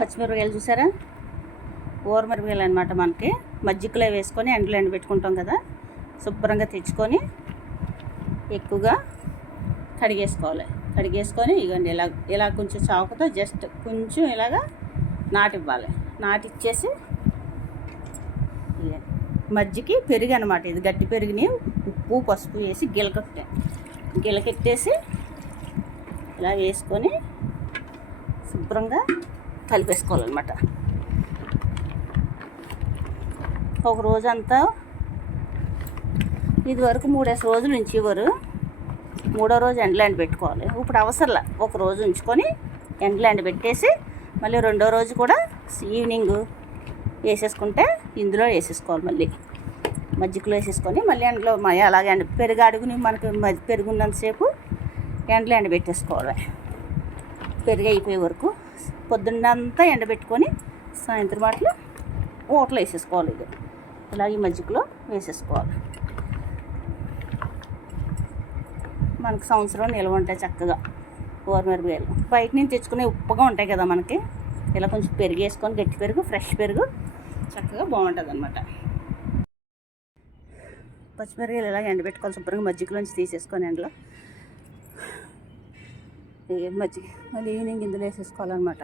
పచ్చిమిరపకాయలు చూసారా, ఊరమిరపకాయలు అనమాట. మనకి మజ్జిగలో వేసుకొని ఎండలో పెట్టుకుంటాం కదా, శుభ్రంగా తెచ్చుకొని ఎక్కువగా కడిగేసుకొని ఇవ్వండి. ఇలా కొంచెం చాకుతో జస్ట్ కొంచెం ఇలాగా నాటివ్వాలి. నాటిచ్చేసి మజ్జికి పెరుగు అనమాట. ఇది గట్టి పెరుగుని ఉప్పు పసుపు వేసి గిలకెట్టేసి ఇలా వేసుకొని శుభ్రంగా కలిపేసుకోవాలన్నమాట. ఒక రోజంతా ఇది వరకు 3 రోజులు ఉంచేవారు. 3వ రోజు ఎండలో పెట్టుకోవాలి. ఇప్పుడు అవసరంలా, ఒక రోజు ఉంచుకొని ఎండలో పెట్టేసి మళ్ళీ 2వ రోజు కూడా ఈవినింగ్ వేసేసుకుంటే ఇందులో వేసేసుకోవాలి. మళ్ళీ మజ్జిగలో వేసేసుకొని మళ్ళీ ఎండలో అలాగే పెరుగు అడుగుని మనకి పెరుగున్నంతసేపు ఎండలో పెట్టేసుకోవాలి. పెరుగు అయిపోయే వరకు పొద్దున్నంతా ఎండబెట్టుకొని సాయంత్రం మాటలు ఓట్లో వేసేసుకోవాలి. ఇది ఇలాగే మజ్జిగలో వేసేసుకోవాలి. మనకు సంవత్సరం నిల్వ ఉంటాయి చక్కగా ఊరమిరపకాయలు. బయట నుంచి తెచ్చుకునే ఉప్పుగా ఉంటాయి కదా, మనకి ఇలా కొంచెం పెరుగు వేసుకొని గట్టి పెరుగు, ఫ్రెష్ పెరుగు చక్కగా బాగుంటుంది అనమాట. పచ్చిమిరపకాయలు ఇలా ఎండబెట్టుకోవాలి. శుభ్రంగా మజ్జిగలోంచి తీసేసుకొని ఎండలో మజ్జిగ మళ్ళీ ఈవినింగ్ ఇందులో వేసేసుకోవాలన్నమాట.